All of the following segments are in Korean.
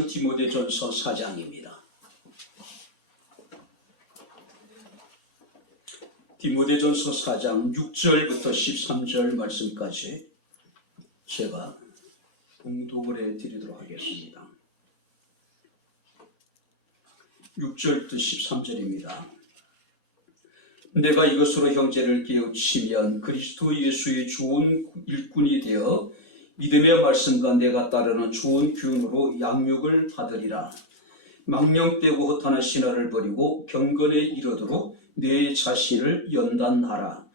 디모데전서 4장입니다. 디모데전서 4장 6절부터 13절 말씀까지 제가 봉독을 해드리도록 하겠습니다. 6절부터 13절입니다. 내가 이것으로 형제를 깨우치면 그리스도 예수의 좋은 일꾼이 되어 믿음의 말씀과 내가 따르는 좋은 교훈으로 양육을 받으리라. 망령되고 허탄한 신화를 버리고 경건에 이르도록 내 자신을 연단하라.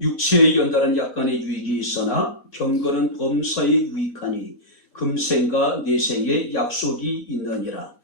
육체의 연단은 약간의 유익이 있으나 경건은 범사에 유익하니 금생과 내생에 약속이 있느니라.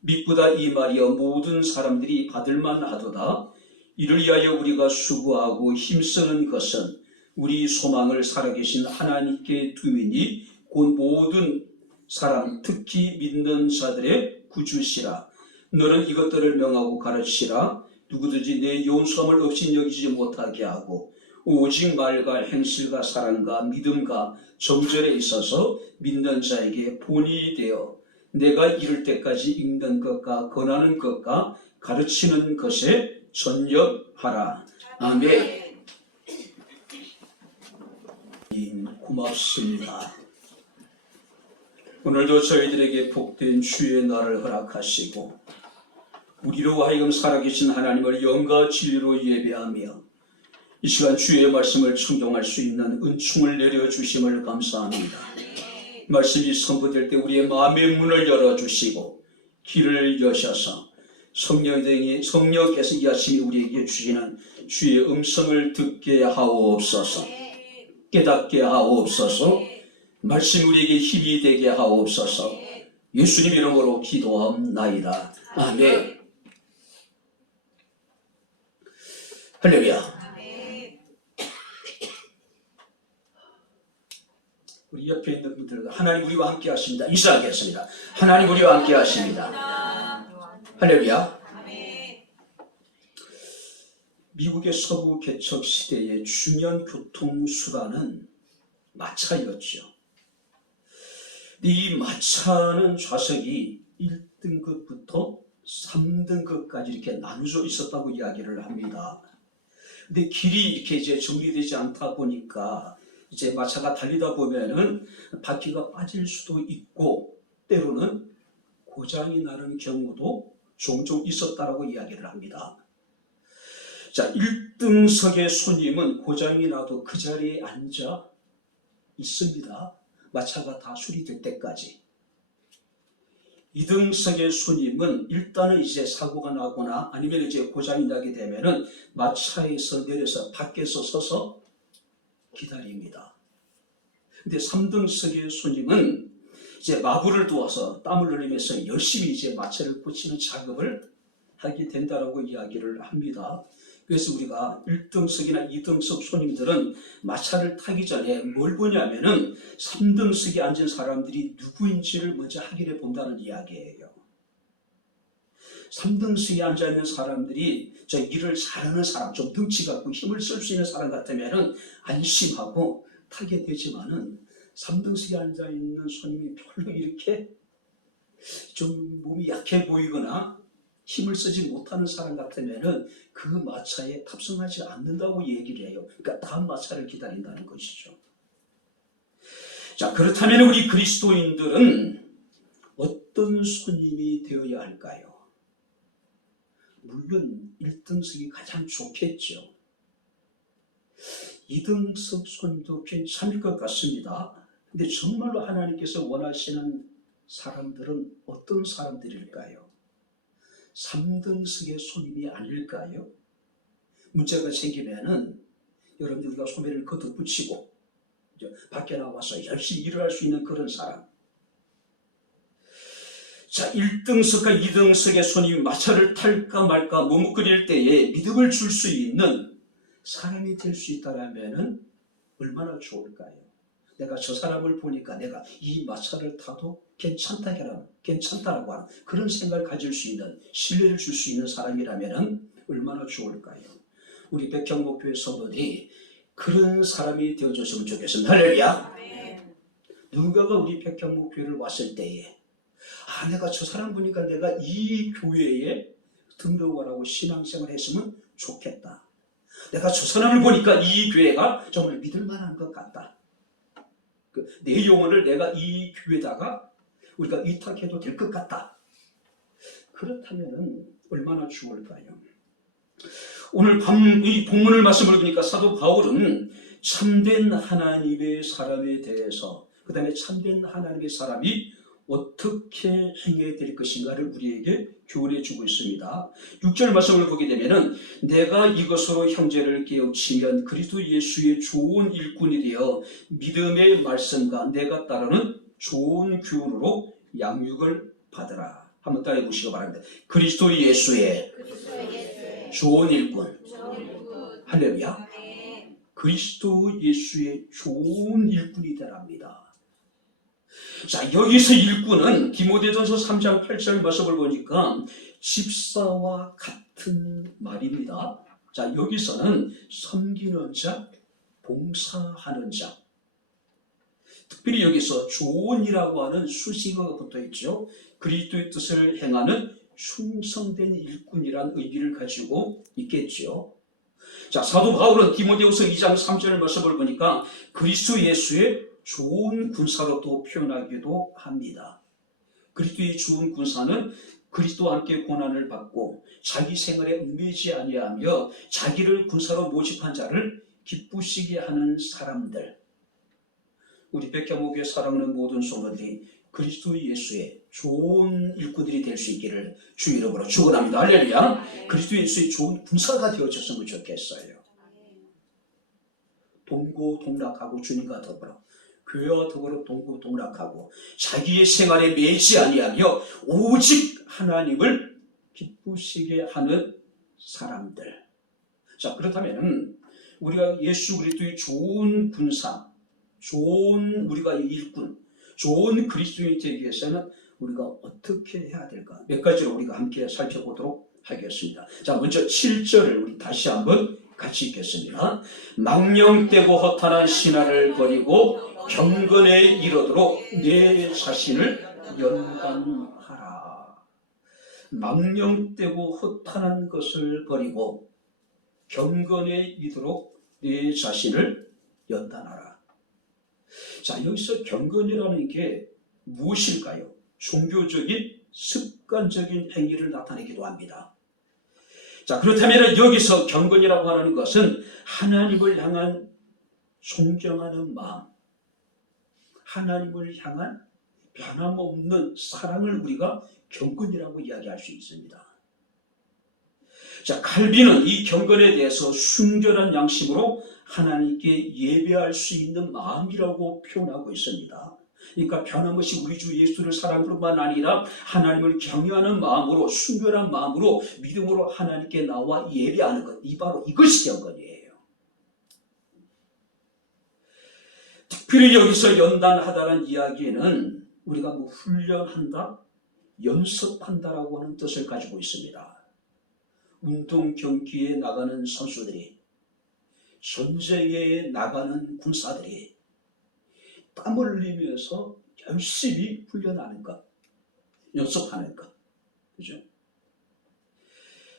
믿보다 이 말이여 모든 사람들이 받을만 하도다. 이를 위하여 우리가 수고하고 힘쓰는 것은 우리 소망을 살아계신 하나님께 두미니 곧 모든 사람 특히 믿는 자들의 구주시라. 너는 이것들을 명하고 가르치라. 누구든지 내 용서함을 없이 여기지 못하게 하고 오직 말과 행실과 사랑과 믿음과 정절에 있어서 믿는 자에게 본이 되어 내가 이를 때까지 읽는 것과 권하는 것과 가르치는 것에 전념하라. 아멘. 고맙습니다. 오늘도 저희들에게 복된 주의 날을 허락하시고 우리로 하여금 살아계신 하나님을 영과 진리로 예배하며 이 시간 주의 말씀을 청종할 수 있는 은총을 내려주심을 감사합니다. 말씀이 선포될 때 우리의 마음의 문을 열어주시고 길을 여셔서 성령께서 이 아침에 우리에게 주시는 주의 음성을 듣게 하옵소서. 깨닫게 하옵소서. 말씀 우리에게 힘이 되게 하옵소서. 예수님 이름으로 기도합나이다. 아멘. 할렐루야. 우리 옆에 있는 분들과 하나님 우리와 함께 하십니다. 인사하겠습니다. 하나님 우리와 함께 하십니다. 할렐루야. 미국의 서부 개척 시대의 중요한 교통수단은 마차였죠. 이 마차는 좌석이 1등급부터 3등급까지 이렇게 나누어져 있었다고 이야기를 합니다. 근데 길이 이렇게 이제 정리되지 않다 보니까 이제 마차가 달리다 보면은 바퀴가 빠질 수도 있고 때로는 고장이 나는 경우도 종종 있었다라고 이야기를 합니다. 자, 1등석의 손님은 고장이 나도 그 자리에 앉아 있습니다. 마차가 다 수리될 때까지. 2등석의 손님은 일단은 이제 사고가 나거나 아니면 이제 고장이 나게 되면은 마차에서 내려서 밖에서 서서 기다립니다. 근데 3등석의 손님은 이제 마부를 도와서 땀을 흘리면서 열심히 이제 마차를 고치는 작업을 하게 된다라고 이야기를 합니다. 그래서 우리가 1등석이나 2등석 손님들은 마차를 타기 전에 뭘 보냐면은 3등석에 앉은 사람들이 누구인지를 먼저 확인해 본다는 이야기예요. 3등석에 앉아있는 사람들이 저 일을 잘하는 사람, 좀 덩치 갖고 힘을 쓸 수 있는 사람 같으면은 안심하고 타게 되지만은 3등석에 앉아있는 손님이 별로 이렇게 좀 몸이 약해 보이거나 힘을 쓰지 못하는 사람 같으면은 그 마차에 탑승하지 않는다고 얘기를 해요. 그러니까 다음 마차를 기다린다는 것이죠. 자, 그렇다면 우리 그리스도인들은 어떤 손님이 되어야 할까요? 물론 1등석이 가장 좋겠죠. 2등석 손님도 괜찮을 것 같습니다. 근데 정말로 하나님께서 원하시는 사람들은 어떤 사람들일까요? 3등석의 손님이 아닐까요? 문제가 생기면은 여러분들 우리가 소매를 거듭 붙이고 밖에 나와서 열심히 일을 할 수 있는 그런 사람. 자, 1등석과 2등석의 손님이 마차를 탈까 말까 머뭇거릴 때에 믿음을 줄 수 있는 사람이 될 수 있다면 얼마나 좋을까요? 내가 저 사람을 보니까 내가 이 마차를 타도 괜찮다라고 하는 그런 생각을 가질 수 있는, 신뢰를 줄 수 있는 사람이라면 얼마나 좋을까요? 우리 백향목교회 성도들이 그런 사람이 되어줬으면 좋겠습니다. 할렐루야. 누군가가 우리 백향목교회를 왔을 때에 내가 저 사람 보니까 내가 이 교회에 등록을 하고 신앙생활을 했으면 좋겠다. 내가 저 사람을 보니까 이 교회가 정말 믿을 만한 것 같다. 내 영혼을 내가 이 교회에다가 우리가 위탁해도 될 것 같다. 그렇다면 얼마나 좋을까요? 오늘 이 본문을 말씀을 보니까 사도 바울은 참된 하나님의 사람에 대해서, 그 다음에 참된 하나님의 사람이 어떻게 행해야 될 것인가를 우리에게 교훈해 주고 있습니다. 6절 말씀을 보게 되면은 내가 이것으로 형제를 깨우치면 그리스도 예수의 좋은 일꾼이 되어 믿음의 말씀과 내가 따르는 좋은 교훈으로 양육을 받으라. 한번 따라해 보시기 바랍니다. 그리스도 예수의 좋은 일꾼. 할렐루야. 그리스도 예수의 좋은 일꾼이 되랍니다. 자, 여기서 일꾼은 디모데전서 3장 8절 말씀을 보니까 집사와 같은 말입니다. 자, 여기서는 섬기는 자, 봉사하는 자. 특별히 여기서 좋은이라고 하는 수식어가 붙어 있죠. 그리스도의 뜻을 행하는 충성된 일꾼이란 의미를 가지고 있겠죠. 자, 사도 바울은 디모데후서 2장 3절 말씀을 보니까 그리스도 예수의 좋은 군사로 또 표현하기도 합니다. 그리스도의 좋은 군사는 그리스도와 함께 고난을 받고 자기 생활에 얽매이지 아니하며 자기를 군사로 모집한 자를 기쁘시게 하는 사람들. 우리 백향목교회 사랑하는 모든 성도들이 그리스도 예수의 좋은 일꾼들이 될 수 있기를 주 이름으로 축원합니다. 할렐루야. 그리스도 예수의 좋은 군사가 되어졌으면 좋겠어요. 동고동락하고 주님과 더불어 교회와 더불어 동고동락하고 자기의 생활에 매이지 아니하며 오직 하나님을 기쁘시게 하는 사람들. 자, 그렇다면 우리가 예수 그리스도의 좋은 군사, 좋은 우리가 일꾼, 좋은 그리스도인이 되기 위해서는 우리가 어떻게 해야 될까? 몇 가지로 우리가 함께 살펴보도록 하겠습니다. 자, 먼저 7절을 우리 다시 한번 같이 읽겠습니다. 망령되고 허탄한 신화를 버리고 경건에 이르도록 내 자신을 연단하라. 망령되고 허탄한 것을 버리고 경건에 이르도록 내 자신을 연단하라. 자, 여기서 경건이라는 게 무엇일까요? 종교적인 습관적인 행위를 나타내기도 합니다. 자, 그렇다면 여기서 경건이라고 하는 것은 하나님을 향한 존경하는 마음, 하나님을 향한 변함없는 사랑을 우리가 경건이라고 이야기할 수 있습니다. 자, 칼빈은 이 경건에 대해서 순결한 양심으로 하나님께 예배할 수 있는 마음이라고 표현하고 있습니다. 그러니까 변함없이 우리 주 예수를 사랑할 뿐만 아니라 하나님을 경외하는 마음으로, 순결한 마음으로, 믿음으로 하나님께 나와 예배하는 것, 바로 이것이 경건이에요. 특별히 여기서 연단하다는 이야기에는 우리가 훈련한다, 연습한다라고 하는 뜻을 가지고 있습니다. 운동 경기에 나가는 선수들이, 전쟁에 나가는 군사들이 땀 흘리면서 열심히 훈련하는 것, 연습하는 것. 그죠?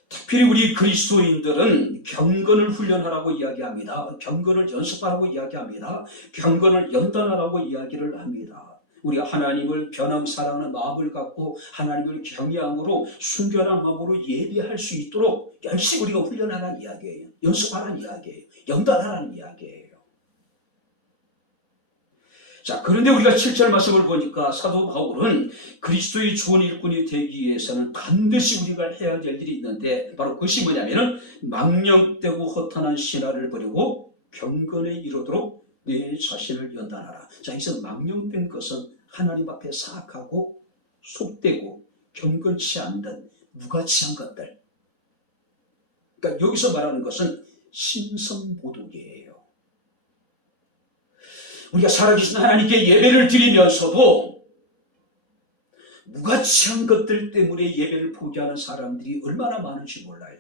특별히 우리 그리스도인들은 경건을 훈련하라고 이야기합니다. 경건을 연습하라고 이야기합니다. 경건을 연단하라고 이야기를 합니다. 우리가 하나님을 변함 사랑하는 마음을 갖고 하나님을 경외함으로 순결한 마음으로 예배할 수 있도록 열심히 우리가 훈련하라는 이야기예요. 연습하라는 이야기예요. 연단하라는 이야기예요. 자, 그런데 우리가 7절 말씀을 보니까 사도 바울은 그리스도의 좋은 일꾼이 되기 위해서는 반드시 우리가 해야 될 일이 있는데 바로 그것이 뭐냐면은 망령되고 허탄한 신화를 버리고 경건에 이르도록 내 자신을 연단하라. 자, 여기서 망령된 것은 하나님 앞에 사악하고 속되고 경건치 않는 무가치한 것들. 그러니까 여기서 말하는 것은 신성모독이에요. 우리가 살아계신 하나님께 예배를 드리면서도 무가치한 것들 때문에 예배를 포기하는 사람들이 얼마나 많은지 몰라요.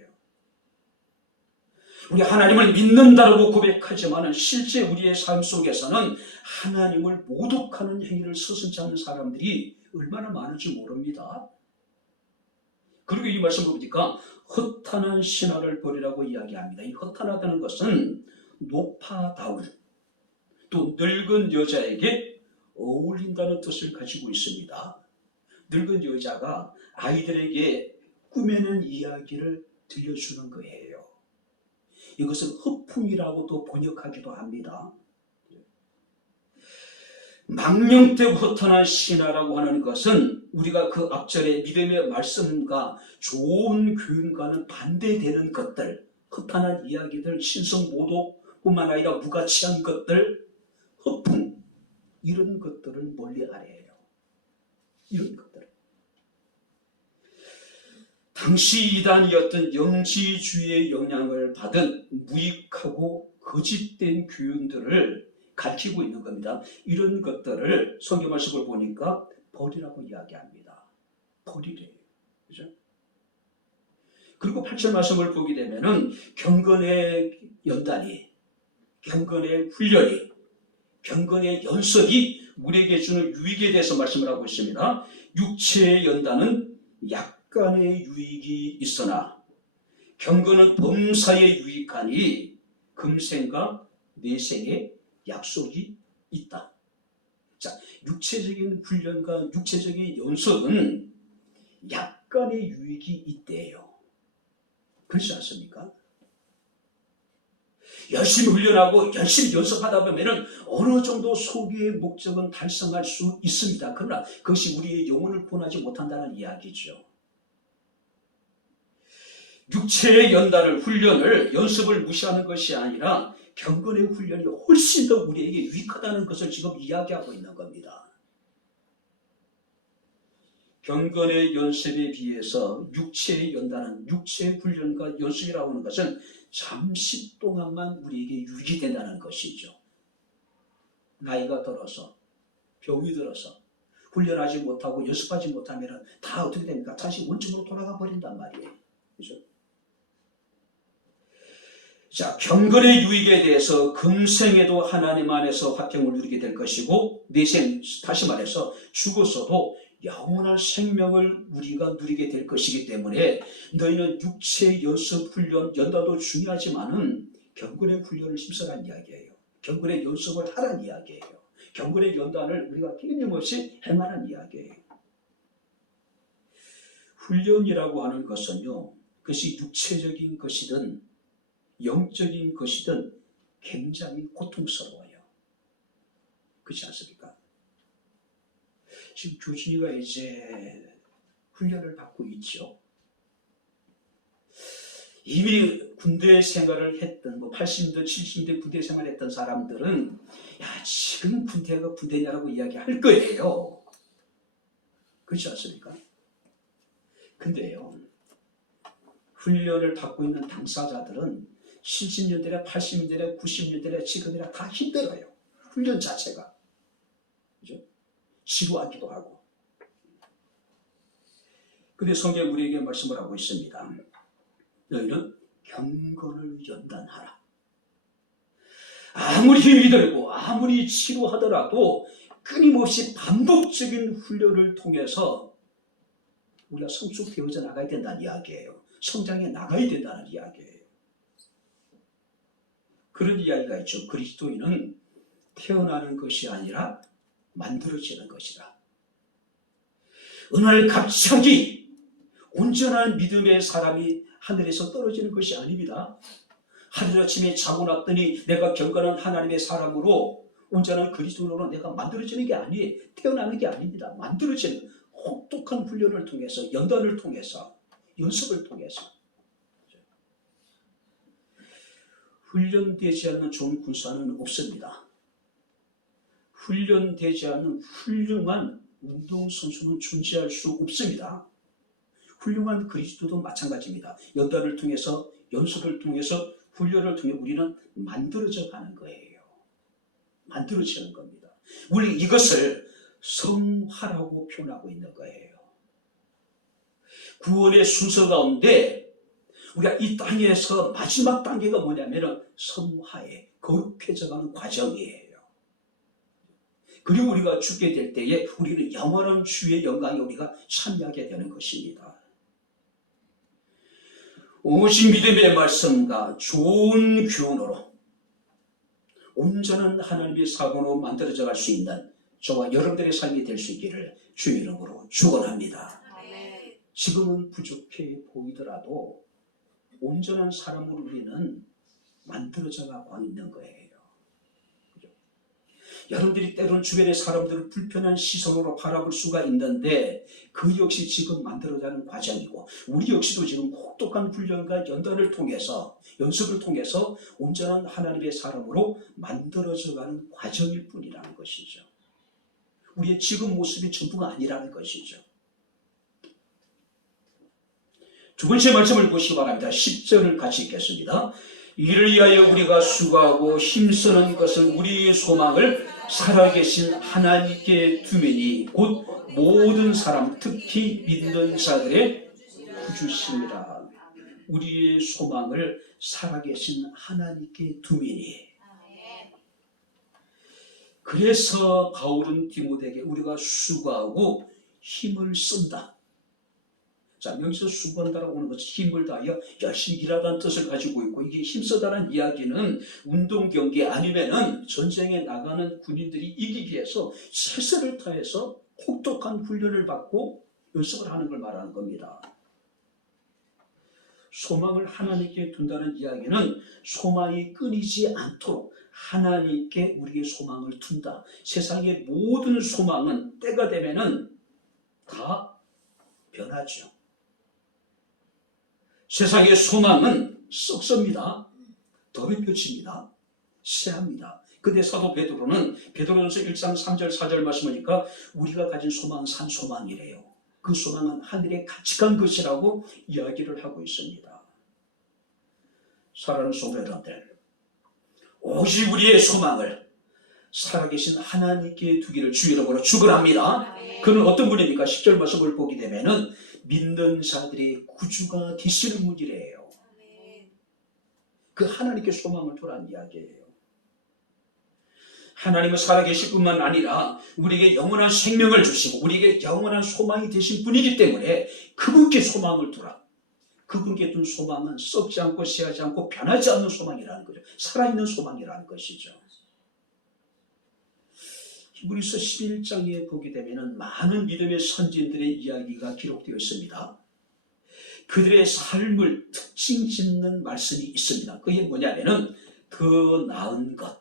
우리 하나님을 믿는다라고 고백하지만 실제 우리의 삶 속에서는 하나님을 모독하는 행위를 서슴지 않는 사람들이 얼마나 많은지 모릅니다. 그리고 이 말씀을 보니까 허탄한 신화를 버리라고 이야기합니다. 이 허탄하다는 것은 높아다운 또 늙은 여자에게 어울린다는 뜻을 가지고 있습니다. 늙은 여자가 아이들에게 꾸며낸 이야기를 들려주는 거예요. 이것을 허풍이라고도 번역하기도 합니다. 망령되고 허탄한 신화라고 하는 것은 우리가 그 앞절의 믿음의 말씀과 좋은 교훈과는 반대되는 것들, 허탄한 이야기들, 신성모독뿐만 아니라 무가치한 것들, 허풍, 이런 것들을 멀리하래요. 이런 것들. 당시 이단이었던 영지주의의 영향을 받은 무익하고 거짓된 교훈들을 가르치고 있는 겁니다. 이런 것들을 성경 말씀을 보니까 버리라고 이야기합니다. 버리래요. 그죠? 그리고 8절 말씀을 보게 되면은 경건의 연단이, 경건의 훈련이, 경건의 연습이 우리에게 주는 유익에 대해서 말씀을 하고 있습니다. 육체의 연단은 약간의 유익이 있으나 경건은 범사에 유익하니 금생과 내생의 약속이 있다. 자, 육체적인 훈련과 육체적인 연습은 약간의 유익이 있대요. 그렇지 않습니까? 열심히 훈련하고 열심히 연습하다 보면 어느 정도 소비의 목적은 달성할 수 있습니다. 그러나 그것이 우리의 영혼을 구원하지 못한다는 이야기죠. 육체의 연단을, 훈련을, 연습을 무시하는 것이 아니라 경건의 훈련이 훨씬 더 우리에게 유익하다는 것을 지금 이야기하고 있는 겁니다. 경건의 연습에 비해서 육체의 연단은, 육체의 훈련과 연습이라고 하는 것은 잠시 동안만 우리에게 유익이 된다는 것이죠. 나이가 들어서, 병이 들어서 훈련하지 못하고 연습하지 못하면 다 어떻게 됩니까? 다시 원점으로 돌아가 버린단 말이에요. 그죠? 자, 경건의 유익에 대해서 금생에도 하나님 안에서 화평을 누리게 될 것이고, 내생, 다시 말해서 죽어서도 영원한 생명을 우리가 누리게 될 것이기 때문에 너희는 육체의 연습, 훈련, 연단도 중요하지만은 경건의 훈련을 힘쓰라는 이야기예요. 경건의 연습을 하라는 이야기예요. 경건의 연단을 우리가 끊임없이 행하라는 이야기예요. 훈련이라고 하는 것은요, 그것이 육체적인 것이든 영적인 것이든 굉장히 고통스러워요. 그렇지 않습니까? 지금 교진이가 이제 훈련을 받고 있죠. 이미 군대 생활을 했던 80년, 70년 군대 생활을 했던 사람들은 야, 지금 군대가 군대냐라고 이야기할 거예요. 그렇지 않습니까? 근데요, 훈련을 받고 있는 당사자들은 70년대나 80년대나 90년대나 지금이나 다 힘들어요. 훈련 자체가. 그죠? 지루하기도 하고. 근데 성경 우리에게 말씀을 하고 있습니다. 너희는 경건을 연단하라. 아무리 힘이 들고 아무리 지루하더라도 끊임없이 반복적인 훈련을 통해서 우리가 성숙되어져 나가야 된다는 이야기예요. 성장해 나가야 된다는 이야기예요. 그런 이야기가 있죠. 그리스도인은 태어나는 것이 아니라 만들어지는 것이라. 어느 날 갑자기 온전한 믿음의 사람이 하늘에서 떨어지는 것이 아닙니다. 하루아침에 자고 났더니 내가 경건한 하나님의 사람으로 온전한 그리스도인으로 내가 만들어지는 게 아니에요. 태어나는 게 아닙니다. 만들어지는 혹독한 훈련을 통해서, 연단을 통해서, 연습을 통해서. 훈련되지 않는 좋은 군사는 없습니다. 훈련되지 않는 훌륭한 운동선수는 존재할 수 없습니다. 훌륭한 그리스도도 마찬가지입니다. 연단을 통해서, 연습을 통해서, 훈련을 통해 우리는 만들어져 가는 거예요. 만들어지는 겁니다. 우리 이것을 성화라고 표현하고 있는 거예요. 구원의 순서 가운데 우리가 이 땅에서 마지막 단계가 뭐냐면은 성화에 거룩해져가는 과정이에요. 그리고 우리가 죽게 될 때에 우리는 영원한 주의 영광에 우리가 참여하게 되는 것입니다. 오직 믿음의 말씀과 좋은 교훈으로 온전한 하나님의 사고로 만들어져 갈 수 있는 저와 여러분들의 삶이 될 수 있기를 주의 이름으로 축원합니다. 지금은 부족해 보이더라도 온전한 사람으로 우리는 만들어져 가고 있는 거예요. 그죠? 여러분들이 때로는 주변의 사람들을 불편한 시선으로 바라볼 수가 있는데 그 역시 지금 만들어가는 과정이고 우리 역시도 지금 혹독한 훈련과 연습을 통해서 온전한 하나님의 사람으로 만들어져가는 과정일 뿐이라는 것이죠. 우리의 지금 모습이 전부가 아니라는 것이죠. 두 번째 말씀을 보시기 바랍니다. 10절을 같이 읽겠습니다. 이를 위하여 우리가 수고하고 힘쓰는 것은 우리의 소망을 살아계신 하나님께 두매니 곧 모든 사람 특히 믿는 자들의 구주심이라. 우리의 소망을 살아계신 하나님께 두매니. 그래서 바울은 디모데에게 우리가 수고하고 힘을 쓴다. 자, 여기서 수고한다라고 하는 것은 힘을 다하여 열심히 일하다는 뜻을 가지고 있고, 이게 힘쓰다는 이야기는 운동 경기 아니면은 전쟁에 나가는 군인들이 이기기 위해서 최선을 다해서 혹독한 훈련을 받고 연습을 하는 걸 말하는 겁니다. 소망을 하나님께 둔다는 이야기는 소망이 끊이지 않도록 하나님께 우리의 소망을 둔다. 세상의 모든 소망은 때가 되면은 다 변하죠. 세상의 소망은 썩습니다. 더럽혀집니다. 쇠합니다. 근데 사도 베드로전서 1장 3절 4절 말씀하니까 우리가 가진 소망은 산 소망이래요. 그 소망은 하늘에 가치한 것이라고 이야기를 하고 있습니다. 사랑하는 성도 여러분들, 오직 우리의 소망을 살아계신 하나님께 두기를 주의 이름으로 축원합니다. 그는 어떤 분입니까? 10절 말씀을 보게 되면은 믿는 자들의 구주가 되시는 분이래요. 그 하나님께 소망을 두라는 이야기예요. 하나님은 살아계실 뿐만 아니라 우리에게 영원한 생명을 주시고 우리에게 영원한 소망이 되신 분이기 때문에 그분께 소망을 두라. 그분께 둔 소망은 썩지 않고 쇠하지 않고 변하지 않는 소망이라는 거죠. 살아있는 소망이라는 것이죠. 히브리서 11장에 보게 되면 많은 믿음의 선진들의 이야기가 기록되어 있습니다. 그들의 삶을 특징 짓는 말씀이 있습니다. 그게 뭐냐면은 더 나은 것.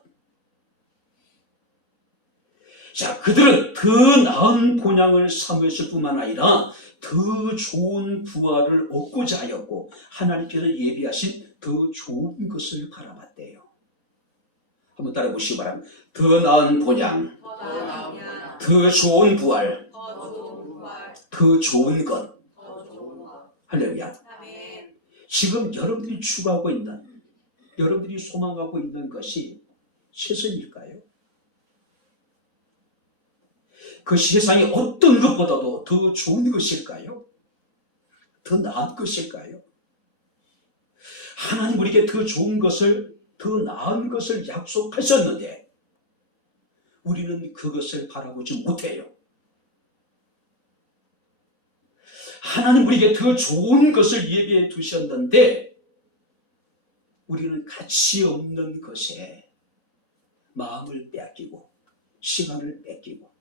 자, 그들은 더 나은 본향을 삼으실 뿐만 아니라 더 좋은 부활을 얻고자 하였고 하나님께서 예비하신 더 좋은 것을 바라봤대요. 한번 따라 보시기 바랍니다. 더 나은 본향, 더 좋은 부활, 더 좋은 것. 할렐루야. 지금 여러분들이 추구하고 있는, 여러분들이 소망하고 있는 것이 최선일까요? 그 세상에 어떤 것보다도 더 좋은 것일까요? 더 나은 것일까요? 하나님 우리에게 더 좋은 것을, 더 나은 것을 약속하셨는데 우리는 그것을 바라보지 못해요. 하나님 우리에게 더 좋은 것을 예비해 두셨는데 우리는 가치 없는 것에 마음을 뺏기고 시간을 뺏기고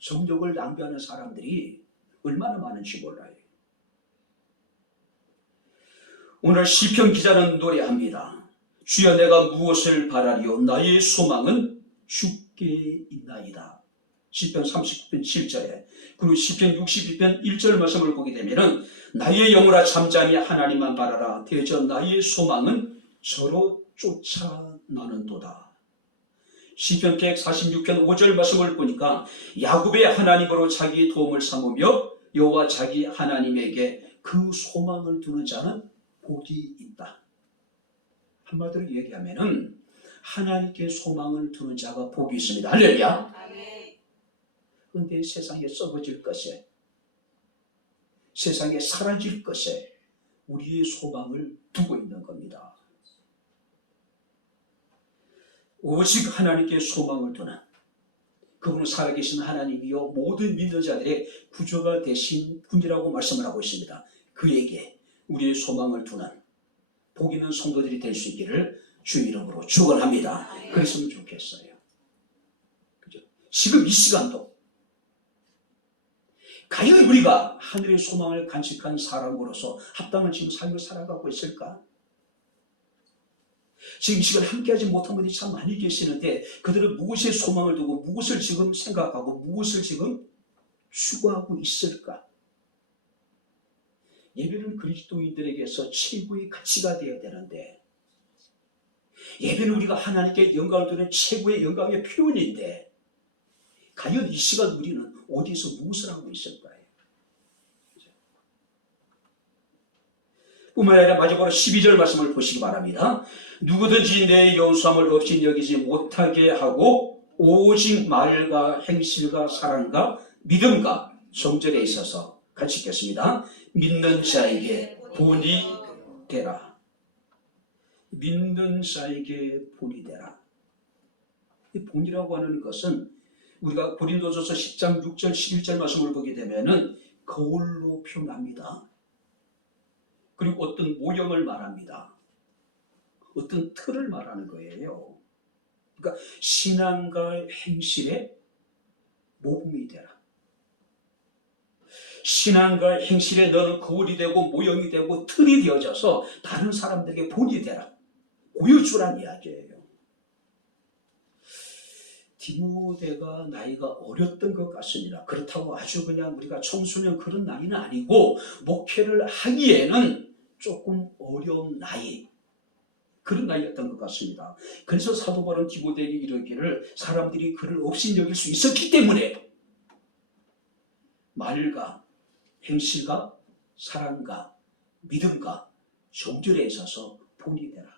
정력을 낭비하는 사람들이 얼마나 많은지 몰라요. 오늘 시편 기자는 노래합니다. 주여 내가 무엇을 바라리요? 나의 소망은 주께 있나이다. 시편 39편 7절에 그리고 시편 62편 1절 말씀을 보게 되면 나의 영혼아 잠잠히 하나님만 바라라. 대저 나의 소망은 저로 쫓아나는도다. 시편 146편 5절 말씀을 보니까 야곱의 하나님으로 자기 도움을 삼으며 여호와 자기 하나님에게 그 소망을 두는 자는 복이 있다. 한마디로 얘기하면은 하나님께 소망을 두는 자가 복이 있습니다. 할렐루야. 그런데 세상에 썩어질 것에, 세상에 사라질 것에 우리의 소망을 두고 있는 겁니다. 오직 하나님께 소망을 두는, 그분은 살아계신 하나님이요 모든 믿는 자들의 구주가 되신 분이라고 말씀을 하고 있습니다. 그에게 우리의 소망을 두는 복 있는 성도들이 될 수 있기를 주 이름으로 축원합니다. 그랬으면 좋겠어요. 그죠? 지금 이 시간도 과연 우리가 하늘의 소망을 간직한 사람으로서 합당한 지금 삶을 살아가고 있을까? 지금 이 시간 함께하지 못한 분들이 참 많이 계시는데 그들은 무엇에 소망을 두고 무엇을 지금 생각하고 무엇을 지금 추구하고 있을까? 예배는 그리스도인들에게서 최고의 가치가 되어야 되는데, 예배는 우리가 하나님께 영광을 드리는 최고의 영광의 표현인데, 과연 이 시간 우리는 어디서 무엇을 하고 있을까요? 뿐만 아니라 마지막으로 12절 말씀을 보시기 바랍니다. 누구든지 내 연수함을 없이 여기지 못하게 하고 오직 말과 행실과 사랑과 믿음과 성전에 있어서 같이 읽겠습니다. 믿는 자에게 본이 되라. 믿는 자에게 본이 되라. 이 본이라고 하는 것은 우리가 고린도전서 10장 6절 11절 말씀을 보게 되면은 거울로 표현합니다. 그리고 어떤 모형을 말합니다. 어떤 틀을 말하는 거예요. 그러니까 신앙과 행실의 모범이 되라. 신앙과 행실에 너는 거울이 되고 모형이 되고 틀이 되어져서 다른 사람들에게 본이 되라. 보여주란 이야기예요. 디모데가 나이가 어렸던 것 같습니다. 그렇다고 아주 그냥 우리가 청소년 그런 나이는 아니고 목회를 하기에는 조금 어려운 나이, 그런 나이였던 것 같습니다. 그래서 사도 바울은 디모데에게 이르기를 사람들이 그를 업신여길 수 있었기 때문에 말과 행실과 사랑과 믿음과 정절에 있어서 본이 되라.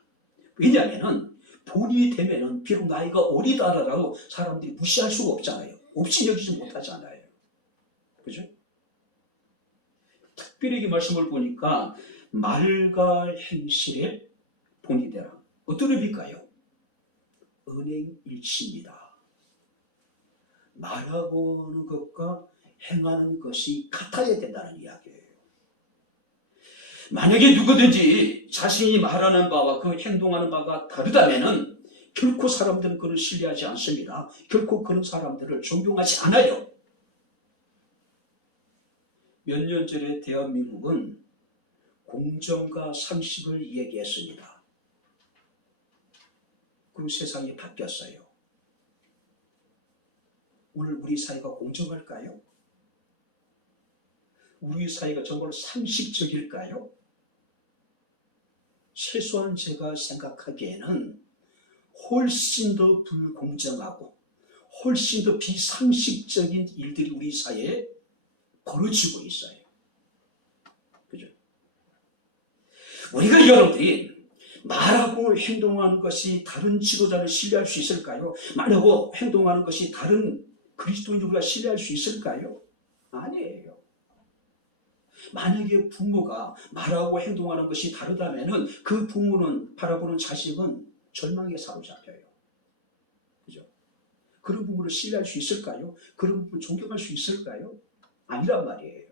왜냐하면 본이 되면은 비록 나이가 어리다 하더라도 사람들이 무시할 수가 없잖아요. 업신여기지 못하잖아요. 그죠? 특별히 이 말씀을 보니까 말과 행실에 본이 되라. 어떤 의미일까요? 은행일치입니다. 말하고 하는 것과 행하는 것이 같아야 된다는 이야기예요. 만약에 누구든지 자신이 말하는 바와 그 행동하는 바가 다르다면은 결코 사람들은 그를 신뢰하지 않습니다. 결코 그런 사람들을 존경하지 않아요. 몇 년 전에 대한민국은 공정과 상식을 얘기했습니다. 그리고 세상이 바뀌었어요. 오늘 우리 사회가 공정할까요? 우리 사회가 정말 상식적일까요? 최소한 제가 생각하기에는 훨씬 더 불공정하고 훨씬 더 비상식적인 일들이 우리 사회에 벌어지고 있어요. 그죠? 우리가 여러분들이 말하고 행동하는 것이 다른 지도자를 신뢰할 수 있을까요? 말하고 행동하는 것이 다른 그리스도인을 우리가 신뢰할 수 있을까요? 아니에요. 만약에 부모가 말하고 행동하는 것이 다르다면은 그 부모는 바라보는 자식은 절망에 사로잡혀요. 그죠? 그런 부분을 신뢰할 수 있을까요? 그런 부분을 존경할 수 있을까요? 아니란 말이에요.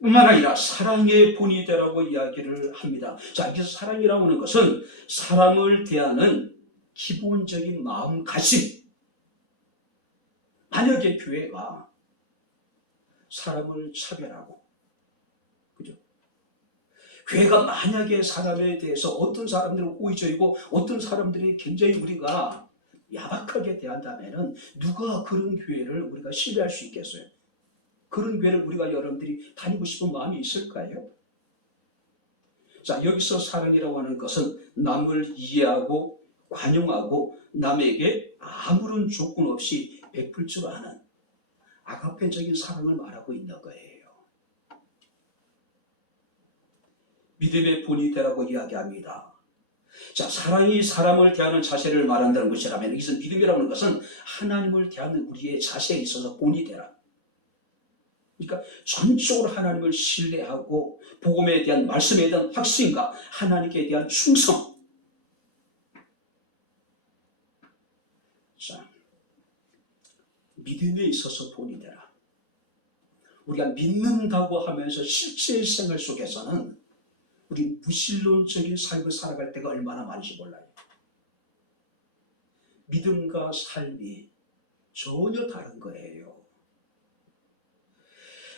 뿐만 아니라 사랑의 본이 되라고 이야기를 합니다. 자, 여기서 사랑이라고 하는 것은 사람을 대하는 기본적인 마음가짐. 만약에 교회가 사람을 차별하고, 그죠? 교회가 만약에 사람에 대해서 어떤 사람들은 호의적이고 어떤 사람들이 굉장히 우리가 야박하게 대한다면은 누가 그런 교회를 우리가 신뢰할 수 있겠어요? 그런 교회를 우리가 여러분들이 다니고 싶은 마음이 있을까요? 자, 여기서 사랑이라고 하는 것은 남을 이해하고 관용하고 남에게 아무런 조건 없이 베풀 줄 아는 아가페적인 사랑을 말하고 있는 거예요. 믿음의 본이 되라고 이야기합니다. 자, 사랑이 사람을 대하는 자세를 말한다는 것이라면 여기서 믿음이라는 것은 하나님을 대하는 우리의 자세에 있어서 본이 되라. 그러니까 전적으로 하나님을 신뢰하고 복음에 대한 말씀에 대한 확신과 하나님께 대한 충성. 자, 믿음에 있어서 본이 되라. 우리가 믿는다고 하면서 실제 생활 속에서는 우리 무신론적인 삶을 살아갈 때가 얼마나 많은지 몰라요. 믿음과 삶이 전혀 다른 거예요.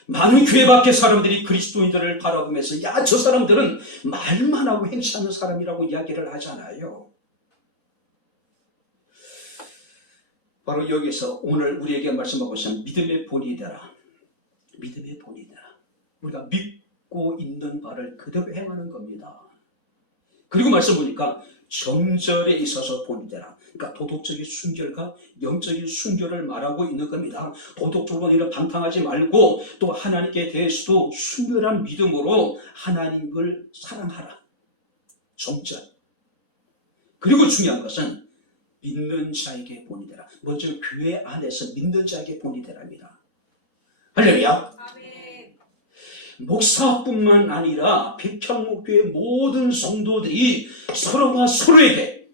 많은 교회 밖의 사람들이 그리스도인들을 바라보면서 야, 저 사람들은 말만 하고 행치하는 사람이라고 이야기를 하잖아요. 바로 여기서 오늘 우리에게 말씀하고 있는 믿음의 본이 되라. 믿음의 본이 되라. 우리가 믿고 있는 바를 그대로 행하는 겁니다. 그리고 말씀 보니까 정절에 있어서 본이 되라. 그러니까 도덕적인 순결과 영적인 순결을 말하고 있는 겁니다. 도덕적으로 이런 방탕하지 말고 또 하나님께 대해서도 순결한 믿음으로 하나님을 사랑하라. 정절. 그리고 중요한 것은 믿는 자에게 본이 되라. 먼저 교회 안에서 믿는 자에게 본이 되랍니다. 할렐루야. 아멘. 목사뿐만 아니라 백향목교의 모든 성도들이 서로가 서로에게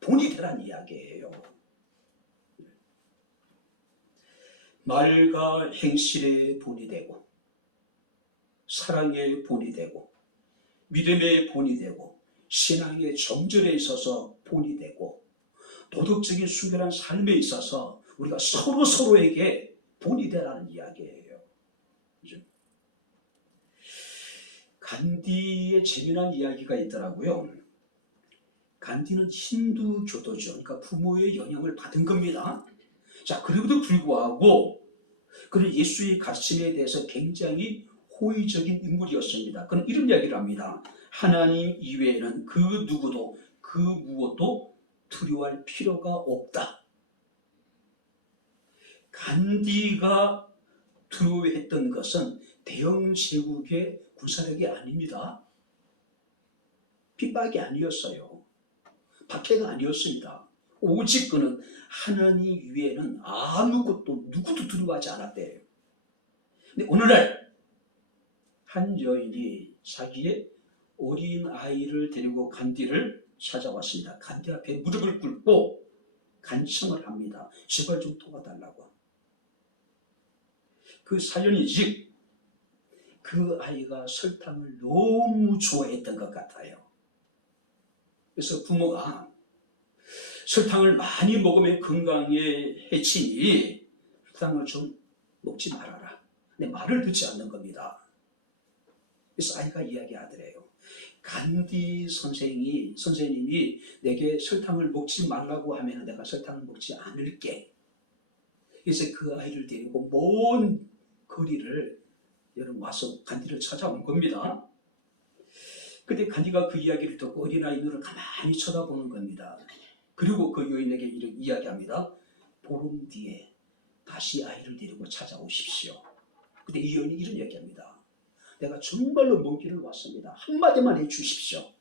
본이 되라는 이야기예요. 말과 행실에 본이 되고 사랑의 본이 되고 믿음의 본이 되고 신앙의 정절에 있어서 본이 되고 도덕적인 순결한 삶에 있어서 우리가 서로에게 본이 되라는 이야기예요. 간디의 재미난 이야기가 있더라고요. 간디는 힌두교도죠. 그러니까 부모의 영향을 받은 겁니다. 자, 그럼에도 불구하고 그는 예수의 가르침에 대해서 굉장히 호의적인 인물이었습니다. 그는 이런 이야기를 합니다. 하나님 이외에는 그 누구도 그 무엇도 두려워할 필요가 없다. 간디가 두려워했던 것은 대영 제국의 군사력이 아닙니다. 핍박이 아니었어요. 박해가 아니었습니다. 오직 그는 하나님 이외에는 아무것도 누구도 두려워하지 않았대요. 근데 오늘날 한 여인이 자기의 어린 아이를 데리고 간디를 찾아왔습니다. 간디 앞에 무릎을 꿇고 간청을 합니다. 제발 좀 도와달라고. 그 사연이 즉 그 아이가 설탕을 너무 좋아했던 것 같아요. 그래서 부모가 설탕을 많이 먹으면 건강에 해치니 설탕을 좀 먹지 말아라. 근데 말을 듣지 않는 겁니다. 그래서 아이가 이야기하더래요. 간디 선생님이 내게 설탕을 먹지 말라고 하면 내가 설탕을 먹지 않을게. 그래서 그 아이를 데리고 먼 거리를 여러분 와서 간디를 찾아온 겁니다. 그때 간디가 그 이야기를 듣고 어린아이 눈을 가만히 쳐다보는 겁니다. 그리고 그 여인에게 이렇게 이야기합니다. 보름 뒤에 다시 아이를 데리고 찾아오십시오. 근데 이 여인이 이런 이야기합니다. 내가 정말로 먼 길을 왔습니다. 한마디만 해주십시오.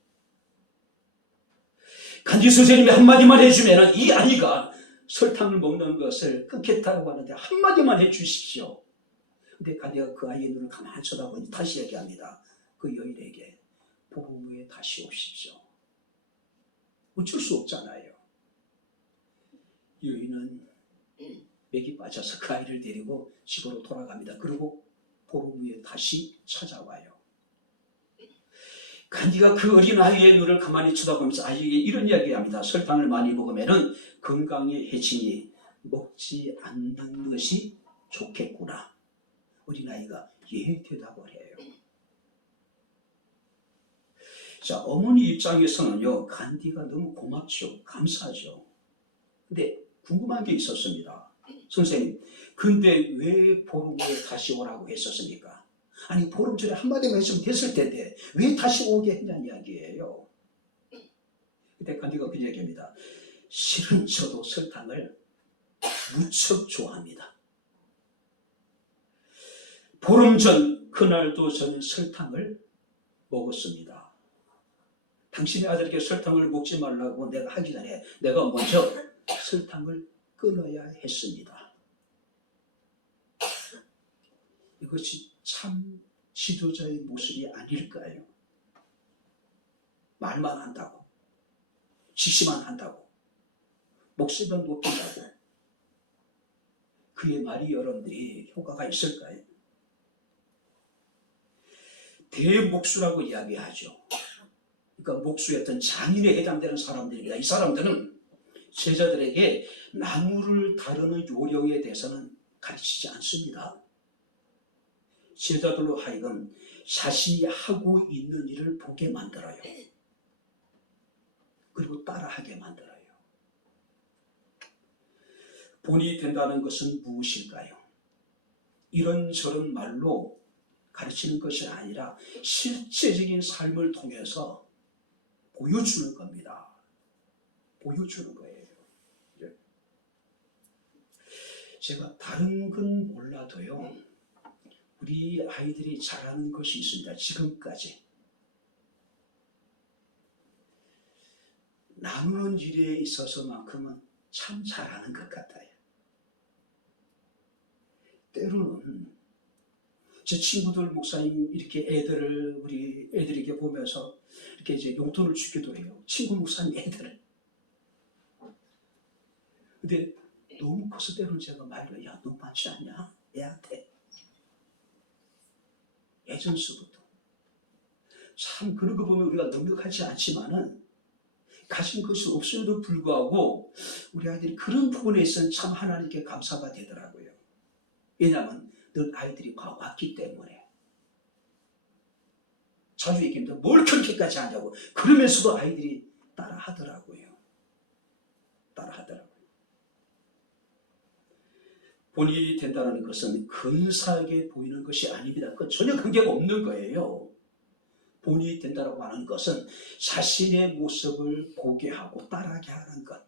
간디 선생님이 한마디만 해주면 이 아이가 설탕을 먹는 것을 끊겠다고 하는데 한마디만 해주십시오. 근데 간디가 그 아이의 눈을 가만히 쳐다보니 다시 얘기합니다. 그 여인에게 보름 후에 다시 오십시오. 어쩔 수 없잖아요. 여인은 맥이 빠져서 그 아이를 데리고 집으로 돌아갑니다. 그리고 보름 후에 다시 찾아와요. 간디가 그 어린 아이의 눈을 가만히 쳐다보면서 아이에게 이런 이야기합니다. 설탕을 많이 먹으면 건강에 해치니 먹지 않는 것이 좋겠구나. 어린아이가 예 대답을 해요. 자, 어머니 입장에서는요, 간디가 너무 고맙죠. 감사하죠. 근데 궁금한 게 있었습니다. 선생님, 근데 왜 보름 후에 다시 오라고 했었습니까? 아니, 보름 전에 한마디만 했으면 됐을 텐데 왜 다시 오게 했냐는 이야기예요. 그때 간디가 그 얘기합니다. 실은 저도 설탕을 무척 좋아합니다. 보름 전 그날도 저는 설탕을 먹었습니다. 당신의 아들에게 설탕을 먹지 말라고 내가 하기 전에 내가 먼저 설탕을 끊어야 했습니다. 그것이 참 지도자의 모습이 아닐까요? 말만 한다고, 지시만 한다고, 목소리만 높인다고, 그의 말이 여러분들이 효과가 있을까요? 대목수라고 이야기하죠. 그러니까 목수였던 장인에 해당되는 사람들입니다. 이 사람들은 제자들에게 나무를 다루는 요령에 대해서는 가르치지 않습니다. 제자들로 하여금 자신이 하고 있는 일을 보게 만들어요. 그리고 따라하게 만들어요. 본이 된다는 것은 무엇일까요? 이런저런 말로 가르치는 것이 아니라 실제적인 삶을 통해서 보여주는 겁니다. 보여주는 거예요. 제가 다른 건 몰라도요, 우리 아이들이 잘하는 것이 있습니다. 지금까지. 나누는 일에 있어서만큼은 참 잘하는 것 같아요. 때로는 제 친구들 목사님 이렇게 애들을 우리 애들에게 보면서 이렇게 이제 용돈을 주기도 해요. 친구 목사님 애들을. 근데 너무 커서 때로는 제가 말을 야, 너무 많지 않냐? 애한테. 예전서부터. 참 그런 거 보면 우리가 넉넉하지 않지만은 가진 것이 없음에도 불구하고 우리 아이들이 그런 부분에 있어서는 참 하나님께 감사가 되더라고요. 왜냐하면 늘 아이들이 봐왔기 때문에. 자주 얘기합니다. 뭘 그렇게까지 하냐고. 그러면서도 아이들이 따라 하더라고요. 따라 하더라고요. 본이 된다는 것은 근사하게 보이는 것이 아닙니다. 그건 전혀 관계가 없는 거예요. 본이 된다고 하는 것은 자신의 모습을 보게 하고 따라하게 하는 것.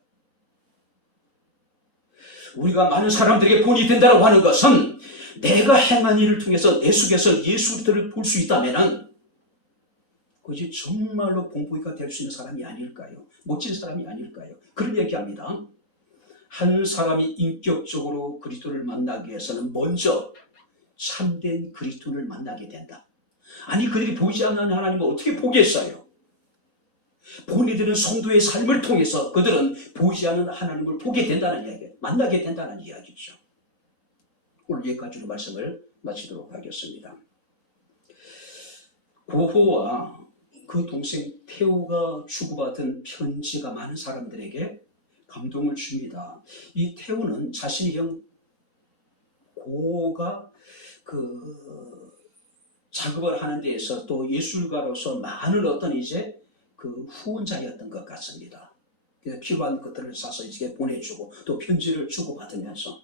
우리가 많은 사람들에게 본이 된다고 하는 것은 내가 행한 일을 통해서 내 속에서 예수 그리스도를 볼 수 있다면 그것이 정말로 본보기가 될 수 있는 사람이 아닐까요? 멋진 사람이 아닐까요? 그런 얘기합니다. 한 사람이 인격적으로 그리스도를 만나기 위해서는 먼저 참된 그리스도를 만나게 된다. 아니 그들이 보이지 않는 하나님을 어떻게 보겠어요? 본이 되는 성도의 삶을 통해서 그들은 보이지 않는 하나님을 보게 된다는 이야기예요. 만나게 된다는 이야기죠. 오늘 여기까지로 말씀을 마치도록 하겠습니다. 고호와 그 동생 태우가 주고받은 편지가 많은 사람들에게 감동을 줍니다. 이 태우는 자신의 형 고호가 작업을 하는 데에서 또 예술가로서 많은 어떤 이제 그 후원자였던 것 같습니다. 필요한 것들을 사서 이제 보내주고 또 편지를 주고받으면서.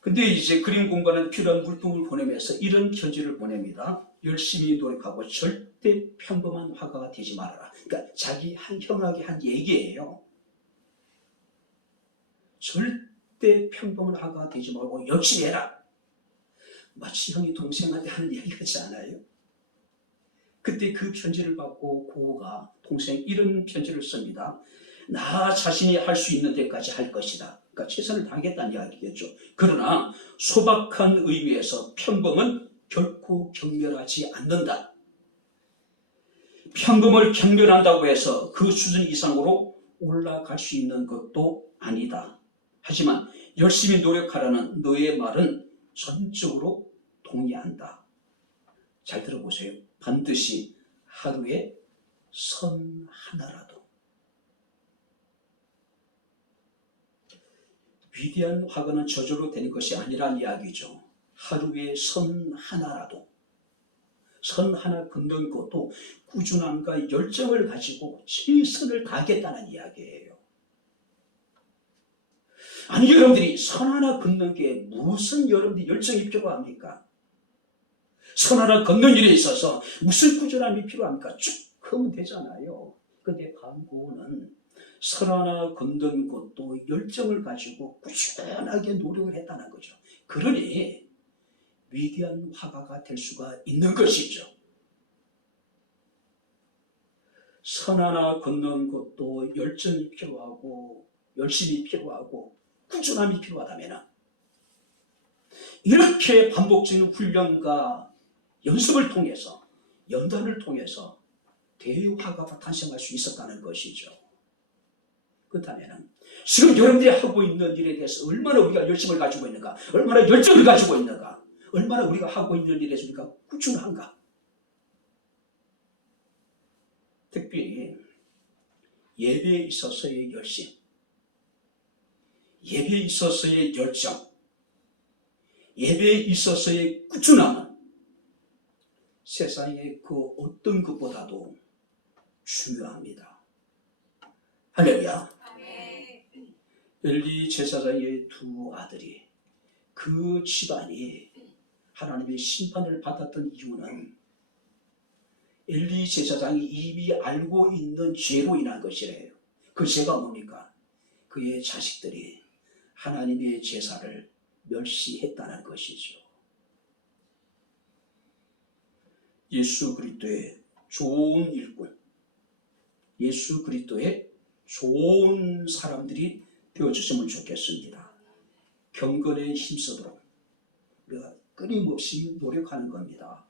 근데 이제 그림 공간에 필요한 물품을 보내면서 이런 편지를 보냅니다. 열심히 노력하고 절대 평범한 화가가 되지 말아라. 그러니까 자기 형에게 한 얘기예요. 절대 평범한 화가가 되지 말고 열심히 해라. 마치 형이 동생한테 하는 얘기 같지 않아요? 그때 그 편지를 받고 고호가 동생 이런 편지를 씁니다. 나 자신이 할 수 있는 데까지 할 것이다. 그러니까 최선을 다하겠다는 이야기겠죠. 그러나 소박한 의미에서 평범은 결코 경멸하지 않는다. 평범을 경멸한다고 해서 그 수준 이상으로 올라갈 수 있는 것도 아니다. 하지만 열심히 노력하라는 너의 말은 전적으로 동의한다. 잘 들어보세요. 반드시 하루에 선 하나라도. 위대한 화가는 저절로 되는 것이 아니란 이야기죠. 하루에 선 하나라도. 선 하나 긋는 것도 꾸준함과 열정을 가지고 최선을 다하겠다는 이야기예요. 아니 여러분들이 선 하나 긋는 게 무슨 여러분들이 열정이 필요합니까? 선 하나 걷는 일에 있어서 무슨 꾸준함이 필요합니까? 쭉 하면 되잖아요. 근데 반고는 선 하나 걷는 것도 열정을 가지고 꾸준하게 노력을 했다는 거죠. 그러니 위대한 화가가 될 수가 있는 것이죠. 선 하나 걷는 것도 열정이 필요하고 열심이 필요하고 꾸준함이 필요하다면 이렇게 반복적인 훈련과 연습을 통해서, 연단을 통해서 대화가 탄생할 수 있었다는 것이죠. 그렇다면 지금 여러분들이 하고 있는 일에 대해서 얼마나 우리가 열심을 가지고 있는가, 얼마나 열정을 가지고 있는가, 얼마나 우리가 하고 있는 일에 대해서 우리가 꾸준한가. 특별히 예배에 있어서의 열심, 예배에 있어서의 열정, 예배에 있어서의 꾸준함은 세상의 그 어떤 것보다도 중요합니다. 할렐루야. 엘리 제사장의 두 아들이, 그 집안이 하나님의 심판을 받았던 이유는 엘리 제사장이 이미 알고 있는 죄로 인한 것이래요. 그 죄가 뭡니까? 그의 자식들이 하나님의 제사를 멸시했다는 것이죠. 예수 그리스도의 좋은 일꾼, 예수 그리스도의 좋은 사람들이 되어주시면 좋겠습니다. 경건에 힘쓰도록 우리가 끊임없이 노력하는 겁니다.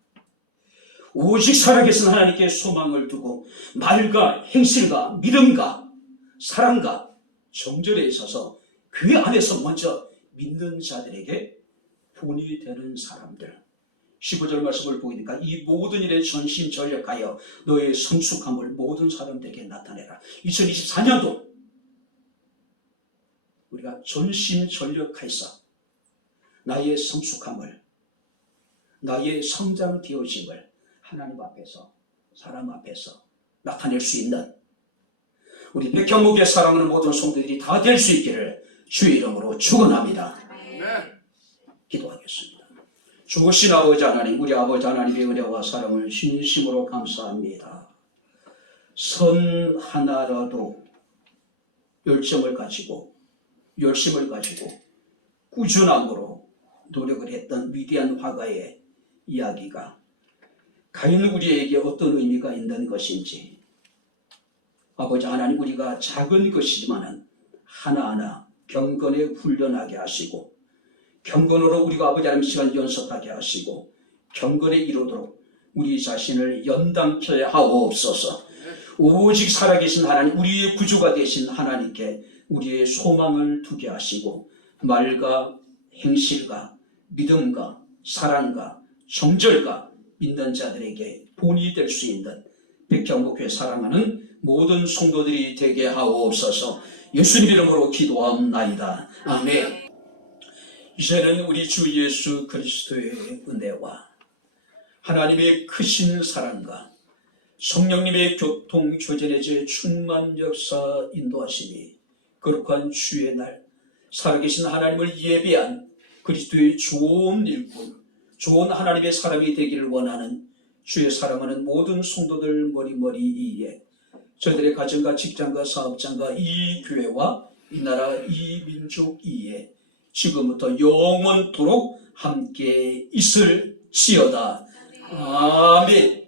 오직 살아계신 하나님께 소망을 두고 말과 행실과 믿음과 사랑과 정절에 있어서 그 안에서 먼저 믿는 자들에게 본이 되는 사람들, 15절 말씀을 보니까 이 모든 일에 전심전력하여 너의 성숙함을 모든 사람들에게 나타내라. 2024년도 우리가 전심전력해서 나의 성숙함을, 나의 성장되어짐을 하나님 앞에서, 사람 앞에서 나타낼 수 있는 우리 백현목의 사랑하는 모든 성도들이 다 될 수 있기를 주의 이름으로 축원합니다. 기도하겠습니다. 좋으신 아버지 하나님, 우리 아버지 하나님의 은혜와 사랑을 진심으로 감사합니다. 선 하나라도 열정을 가지고, 열심을 가지고 꾸준함으로 노력을 했던 위대한 화가의 이야기가 과연 우리에게 어떤 의미가 있는 것인지, 아버지 하나님, 우리가 작은 것이지만 하나하나 경건에 훈련하게 하시고, 경건으로 우리가 아버지 하나님 시간 연습하게 하시고, 경건에 이르도록 우리 자신을 연단케 하옵소서. 오직 살아계신 하나님, 우리의 구주가 되신 하나님께 우리의 소망을 두게 하시고, 말과 행실과 믿음과 사랑과 정절과 믿는 자들에게 본이 될 수 있는 백향목교회 사랑하는 모든 성도들이 되게 하옵소서. 예수님 이름으로 기도하옵나이다. 아멘. 이제는 우리 주 예수 그리스도의 은혜와 하나님의 크신 사랑과 성령님의 교통교제의 제 충만 역사 인도하심이 거룩한 주의 날 살아계신 하나님을 예배한 그리스도의 좋은 일꾼, 좋은 하나님의 사람이 되기를 원하는 주의 사랑하는 모든 성도들 머리머리 이에 저들의 가정과 직장과 사업장과 이 교회와 이 나라 이 민족 이에 지금부터 영원토록 함께 있을지어다. 아멘.